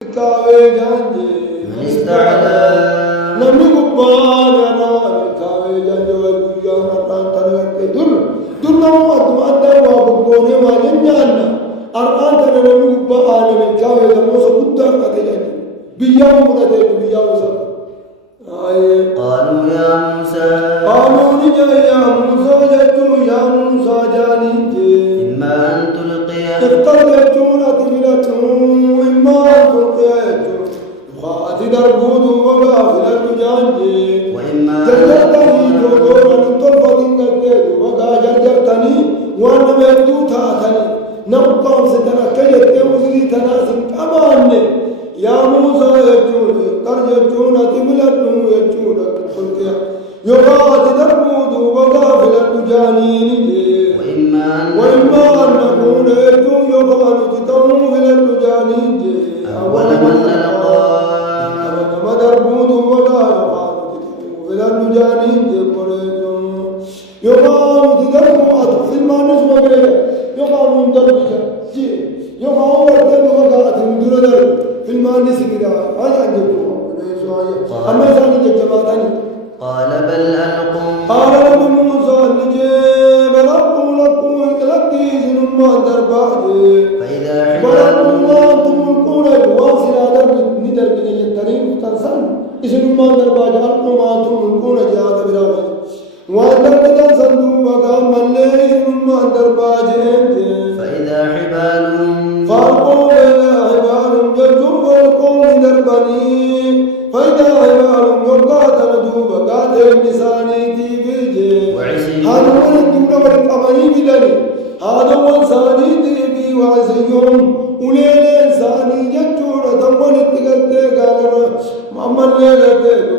من استعلى نمني قبانا كاوي جانجو ويقول أرقان تنوك در نمو أدم أدى وابقوني واجنجانا أرقان تنوك قبانا من كاوي دموسا قدر قتلين بيام قتلين بيام سا قالوا يا موسى يا موسى جتو يا موسى جاني إما أن تلقي اخترتون أتمنتون إما أن تلقيتون خاطي دربود وغافل الجانجي وإما جلتني جودون الطرفة قدد وغا جلتني وانا مهدو تاتني نقام ستنكجت وزري تناسم أمان يا موسى يجون ترجون أتمنتون يجون يغاطي دربود وغافل الجانجي وإما أن نكون يجون يغاطي تتوم في الجانجي أول من نلقى دربود ولا يغاطي ولا نجانين جبريجون يغاطي دربود في المانوس مغرب يغاطي دربك جي يغاطي وغاطي مدور درب في المانوس كده هذا عندكم أما ثاني جباتني قال بل ألقوا قال رب موسى نجيب لكم لكيزن ما درباجي فإذا ولكم حبالهم أنتم القول واصل درب ندر من الترين تنسن إذن ما درباجي ألقوا أنتم القول جاءت براغي وأن تنسن وقام الليل ما درباجي فإذا حبالهم فألقوا إلى حبالهم يجوا فألقوا دربني فإذا حبالهم يقاتل دوب قاتل نساني تيبيجي هذا هو الدولة والقمري بدني هذا هو إنساني تيبي وعزيهم وليل إنساني جتورة دمون اتقلت قال محمد ليلت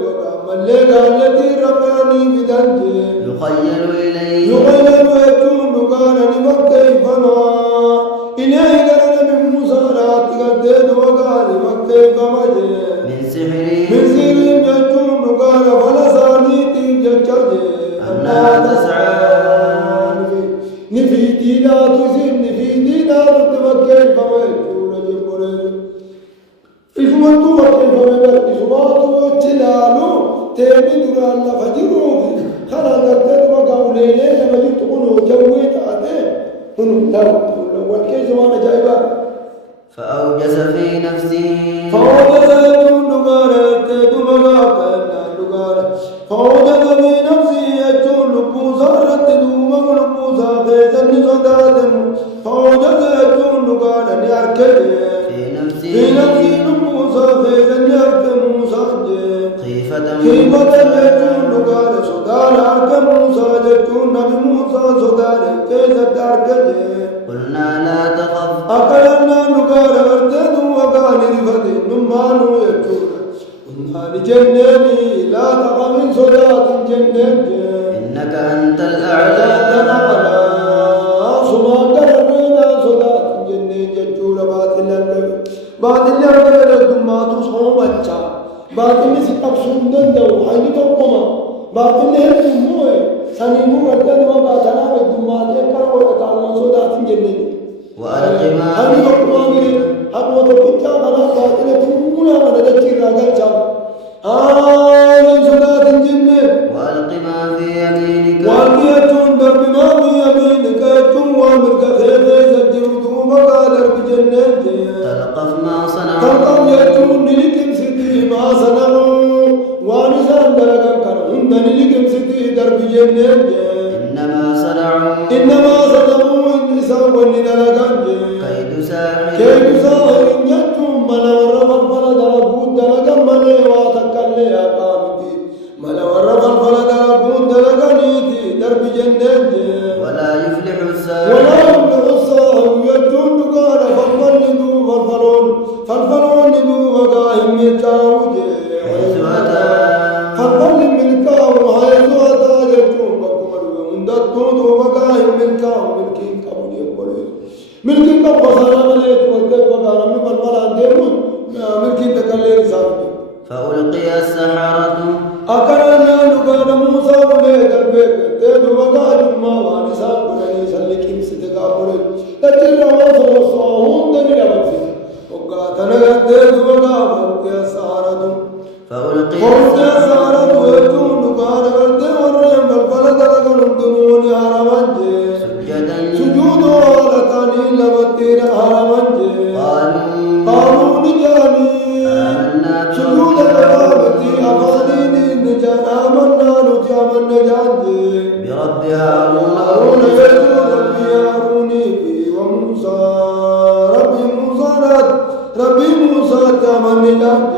محمد ليلت رباني بدنجي يخيل إليه يجون قال لمكة فما إليه قال من موسى راتقلت وقال مكة فما من سحره من سيرين يجون قال فلساني تيجي أنها تسعى نفي دينا تزين نفي دينا تتمكن فما يجون جبريل إسمه توكل فما إسمه تلالو تيمي درا الله فجرو خلا قدت وقاولي لما جتقولوا جويت عده هنو والكيس وانا جايبه فأوجس في نفسه فوجد في نفسه يجون لبوسا رددوا مغلبوسا فيزن صدادم فوجد يجون قال نياركد في نفسه لبوسا فيزن يارك موسى خيفة يجون قال صدار عرك موسى يجون نبي موسى صدار كيس داركد قلنا لا تخف أكلنا نقال ورتدوا وقال لفتي نمانو يجون قلنا لجنني لا تقى من صلاة جنن إنك أنت الأعلى سما قررنا صلاة جنن ججول باطل اللي دماتو صوم بچا باطل سكب سندن دو حيني توقما باطل اللي دموه سنيمو ورتد وباتنا بدمات يكرا وتعلم صلاة جنن وألق ما هذه القرآن أقوى الكتاب على باطل تقولنا ونذكر رجال صلاة الجنة وألق ما في يمينك وألقيتون درب ما في يمينك يتم وامرك خير يسجدون وقال بجنة تلقف ما صنعوا تلقف يتون لكم ستي ما صنعوا وانسان درقا كرهن لكم ستي درب جنة إنما صنعوا النساء والندلقا كيد ساحر كيف ساهر جتم ملا ورفا فلدربون دلقا مليوا تكالي أقامتي ملا ورفا فلدربون دلقانيتي درب جنة ولا يفلح الساحر ولا يبلغ الساهر يجون قال فالفلون ندو وقاهم يتاوج حيث أتى فالفل ملكاو حيث أتى يجون بكمر وندتون وقاهم ملكاو ملكين قبل يقبل ملكين قبل سلام عليكم وقال من بالبلان ديمون ملكين تكالي رسالة فألقي السحرة أكرنا نقال موسى ولي دربك تدو وقال ما وانسان بني سلكين ستقابل تجرى وصل الصاهون دني لبسي وقاتنا تدو بقى فألقي السحرة فألقي السحرة ويجون قال قلت ورهم بالفلد لقل دنون هرمانجي سجدا سجود ولتاني لبتين هرمانجي قالوا نجاني سجود لبتي أفاني نجان آمنا نجام نجانجي برب هارون هارون يجود ربي هاروني بي وموسى ربي موسى كمن نجانجي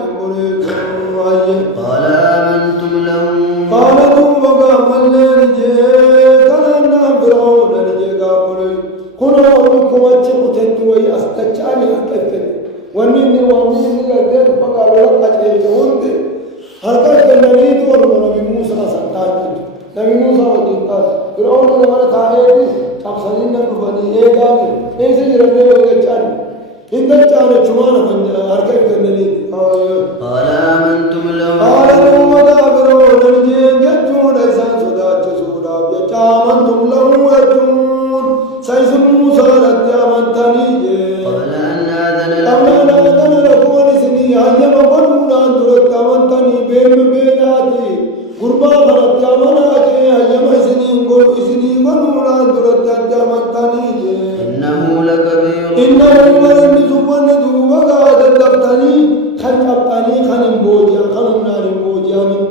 قال آمنتم له قالوا وقام الليل كلنا فرعون نجي قابل كنا أمكم أتشقتت ويأستجعل أكثر ونين ومين قدر فقالوا لك أجهزون هركت النبي ونبي موسى سلطان نبي موسى وجدت فرعون لما تعالى أبصرين بني إيجابي إيش يربي ويجعل إن كان جمانا من هركت النبي قال آمنتم له قالوا وقابلون الجين جدون إسان صدات سودا بيجامنتم له وجون سيس موسى لديامن تنيجي قبل أن آذن لكم ونسني هيما قلونا أندرت من تني بين بيناتي قربا فرد جامناتي هيما إسني قلونا أندرت جامن تنيجي إنه لكبير إنه ورمزوا وندوا وقاد الدفتني خن أبقاني خن بوجيا خن نار بوجيا من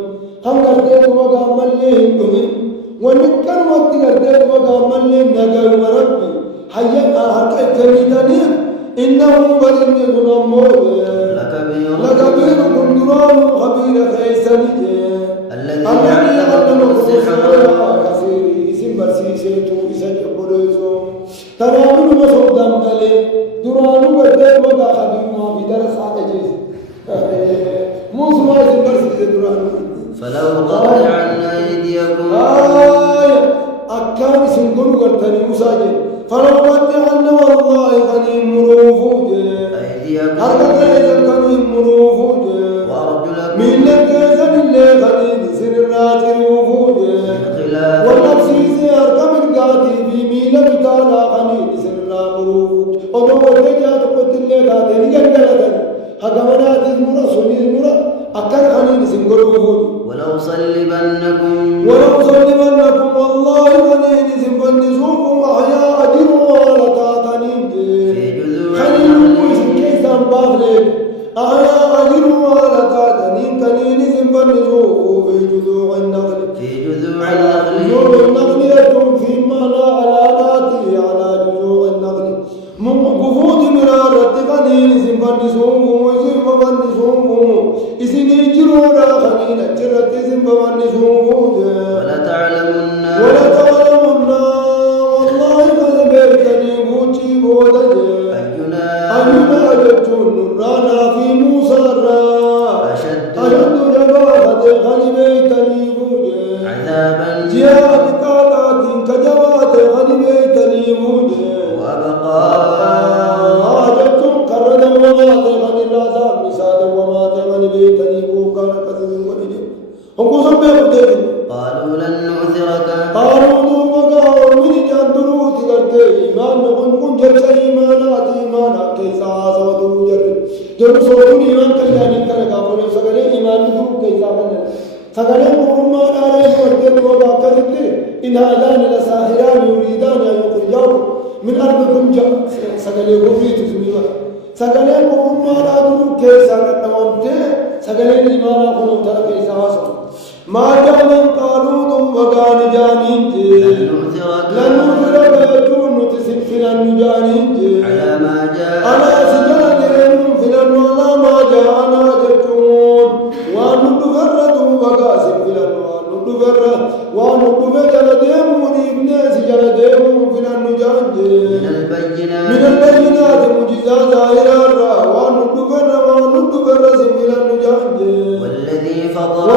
خن قردت وقام الليهم دمين ونكر وقت قردت وقام الليهم نقل وربي حيا آهك التميداني إنه ورمي غنمود لكبير كندران خبير خيساني الذي علمكم السحر كثير اسم برسيسيتو اسم جبريزو تنامل مسودان قلي درانو بدر وقا خبير ما في درس عاجز موسى ما اسم برسيسي درانو فلو قطعن أيديكم أكان اسم قلو قرتني مساجد فلو قطعن والله قنيم مروفوج أيديكم هرقا إذا قنيم مروفوج وأرجلكم من لكيزن اللي قنيم سن الراجل وفوج والنفسي أرقم القاتي في ميلة بتالا قنيم سن الرامروفوج ودو وتجات قتل قاتي نجلدن حكمنات المرا سني المرا أكان قنيم سن قلوفوج ولو صلبنكم والله قنيم سن فنسوكم أحياء أجروا على تاتنين في جذوع خليل موسى كيسان باغلين أحياء أجروا على تاتنين قنيم سن فنسوكم في جذوع النخل في جذوع النخل جذوع النخل يتم في معنى على ناتي على جذوع النخل قفوت مرارة قنين سن فنسوكم وسن فنسوكم إسن يجروا خليل جرت سن فنسوكم ولتعلمن والله قد بيتني بوتي بودج أينا جتون رانا في موسى أشد جبابة قد بيتني بوتي عذابا جاء بطالات كجوات قد بيتني بوتي وأبقى جتون قردا وما تغني العذاب مسادا وما تغني بيتني بوكا نكسد ونجي هم قصر بيبتدي قالوا لن نؤثرك قالوا دوبا من جندرو تغرتي إيمان نكون كن جرس إيمانات إيمانا كيسا سودرو جر سودرو إيمان كجاني كرقا فلو سغلي إيمان نكون كيسا بنا سغلي مقرما ناري ورد دوبا كذبت إن هذان لساهران يريدان أن يخرجاكم من أرضكم سغلي غفيت سميما سغلي مقرما ناري كيسا نتوامت سغلي إيمانا خلو ترى كيسا سودرو ما جاء قالوا وقال جانين لن نؤثرك يجون تسفل النجانين على ما جاء على سجاد فلن ولا ما جاءنا جتون وندفر وقا سفلا وندفر جلدهم ابن سجلدهم فلن نجان من البينات مجزا ظاهرا وندفر سفلا نجان والذي فطر